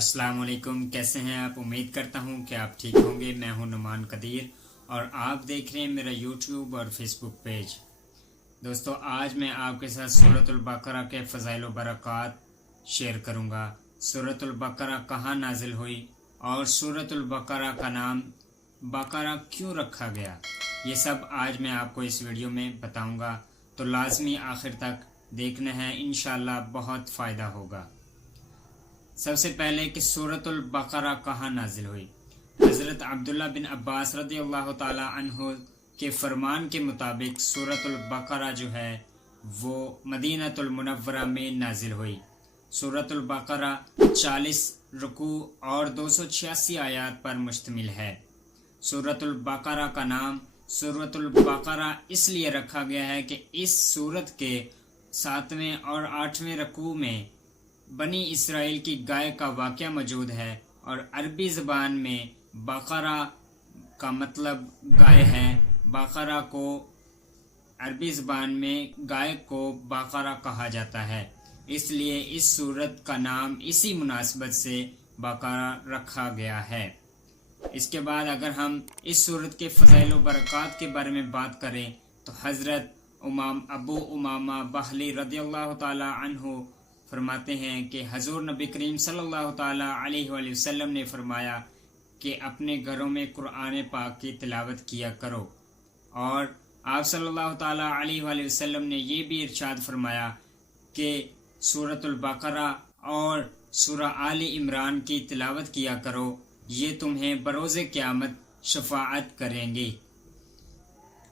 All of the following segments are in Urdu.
السلام علیکم، کیسے ہیں آپ؟ امید کرتا ہوں کہ آپ ٹھیک ہوں گے۔ میں ہوں نعمان قدیر اور آپ دیکھ رہے ہیں میرا یوٹیوب اور فیس بک پیج۔ دوستو، آج میں آپ کے ساتھ سورۃ البقرہ کے فضائل و برکات شیئر کروں گا۔ سورۃ البقرہ کہاں نازل ہوئی اور سورۃ البقرہ کا نام بقرہ کیوں رکھا گیا، یہ سب آج میں آپ کو اس ویڈیو میں بتاؤں گا، تو لازمی آخر تک دیکھنا ہے، انشاءاللہ بہت فائدہ ہوگا۔ سب سے پہلے کہ سورۃ البقرہ کہاں نازل ہوئی۔ حضرت عبداللہ بن عباس رضی اللہ تعالی عنہ کے فرمان کے مطابق سورۃ البقرہ جو ہے وہ مدینہ المنورہ میں نازل ہوئی۔ سورۃ البقرہ 40 رکوع اور 286 آیات پر مشتمل ہے۔ سورۃ البقرہ کا نام سورۃ البقرہ اس لیے رکھا گیا ہے کہ اس سورت کے 7ویں اور 8ویں رکوع میں بنی اسرائیل کی گائے کا واقعہ موجود ہے، اور عربی زبان میں بقرہ کا مطلب گائے ہے۔ بقرہ کو عربی زبان میں گائے کو بقرہ کہا جاتا ہے، اس لیے اس سورت کا نام اسی مناسبت سے بقرہ رکھا گیا ہے۔ اس کے بعد اگر ہم اس سورت کے فضائل و برکات کے بارے میں بات کریں تو حضرت ابو امامہ بہلی رضی اللہ تعالی عنہ فرماتے ہیں کہ حضور نبی کریم صلی اللہ تعالی علیہ وآلہ وسلم نے فرمایا کہ اپنے گھروں میں قرآن پاک کی تلاوت کیا کرو، اور آپ صلی اللہ تعالی علیہ وآلہ وسلم نے یہ بھی ارشاد فرمایا کہ سورۃ البقرہ اور سورہ آل عمران کی تلاوت کیا کرو، یہ تمہیں بروز قیامت شفاعت کریں گی۔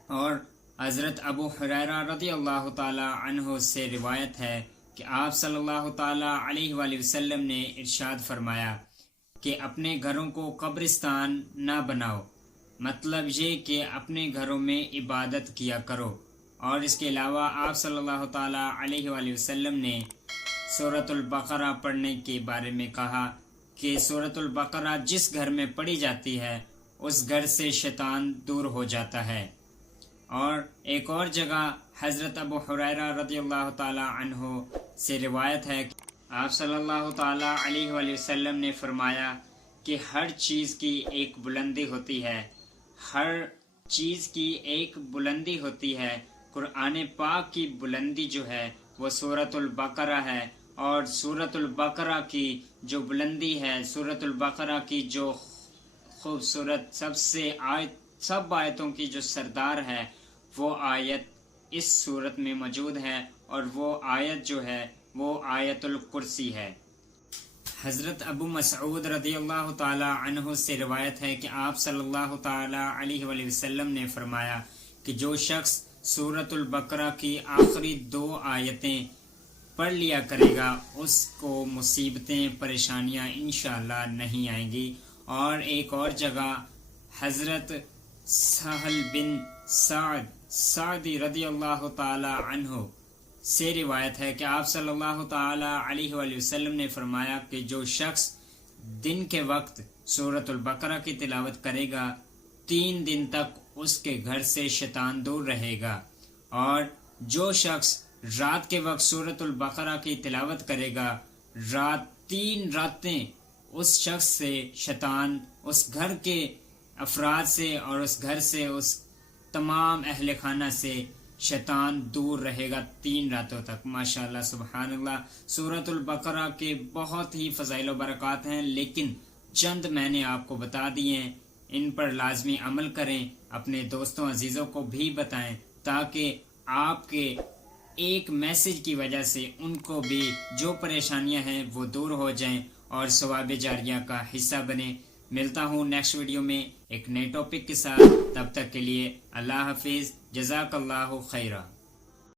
اور حضرت ابو ہریرہ رضی اللہ تعالی عنہ سے روایت ہے کہ آپ صلی اللہ تعالی علیہ وآلہ وسلم نے ارشاد فرمایا کہ اپنے گھروں کو قبرستان نہ بناؤ، مطلب یہ کہ اپنے گھروں میں عبادت کیا کرو۔ اور اس کے علاوہ آپ صلی اللہ تعالی علیہ وآلہ وسلم نے سورۃ البقرہ پڑھنے کے بارے میں کہا کہ سورۃ البقرہ جس گھر میں پڑھی جاتی ہے اس گھر سے شیطان دور ہو جاتا ہے۔ اور ایک اور جگہ حضرت ابو ہریرہ رضی اللہ تعالی عنہ سے روایت ہے کہ آپ صلی اللہ تعالی علیہ وآلہ وسلم نے فرمایا کہ ہر چیز کی ایک بلندی ہوتی ہے، ہر چیز کی ایک بلندی ہوتی ہے، قرآن پاک کی بلندی جو ہے وہ سورۃ البقرہ ہے، اور سورۃ البقرہ کی جو بلندی ہے، سورۃ البقرہ کی جو خوبصورت سب آیتوں کی جو سردار ہے وہ آیت اس سورت میں موجود ہے، اور وہ آیت جو ہے وہ آیت الکرسی ہے۔ حضرت ابو مسعود رضی اللہ تعالی عنہ سے روایت ہے کہ آپ صلی اللہ تعالی علیہ وآلہ وسلم نے فرمایا کہ جو شخص سورۃ البقرہ کی آخری 2 آیتیں پڑھ لیا کرے گا اس کو مصیبتیں پریشانیاں انشاءاللہ نہیں آئیں گی۔ اور ایک اور جگہ حضرت سہل بن سعدی رضی اللہ تعالی عنہ سے روایت ہے کہ آپ صلی اللہ تعالی علیہ وآلہ وسلم نے فرمایا کہ جو شخص دن کے وقت سورۃ البقرہ کی تلاوت کرے گا 3 دن تک اس کے گھر سے شیطان دور رہے گا، اور جو شخص رات کے وقت سورۃ البقرہ کی تلاوت کرے گا 3 راتیں اس شخص سے شیطان اس گھر کے افراد سے اور اس گھر سے اس تمام اہل خانہ سے شیطان دور رہے گا 3 راتوں تک۔ ماشاءاللہ سبحان اللہ، سورۃ البقرہ کے بہت ہی فضائل و برکات ہیں، لیکن چند میں نے آپ کو بتا دیے ہیں، ان پر لازمی عمل کریں، اپنے دوستوں عزیزوں کو بھی بتائیں تاکہ آپ کے ایک میسج کی وجہ سے ان کو بھی جو پریشانیاں ہیں وہ دور ہو جائیں اور ثواب جاریہ کا حصہ بنیں۔ ملتا ہوں نیکسٹ ویڈیو میں ایک نئے ٹاپک کے ساتھ، تب تک کے لیے اللہ حافظ، جزاک اللہ خیرہ۔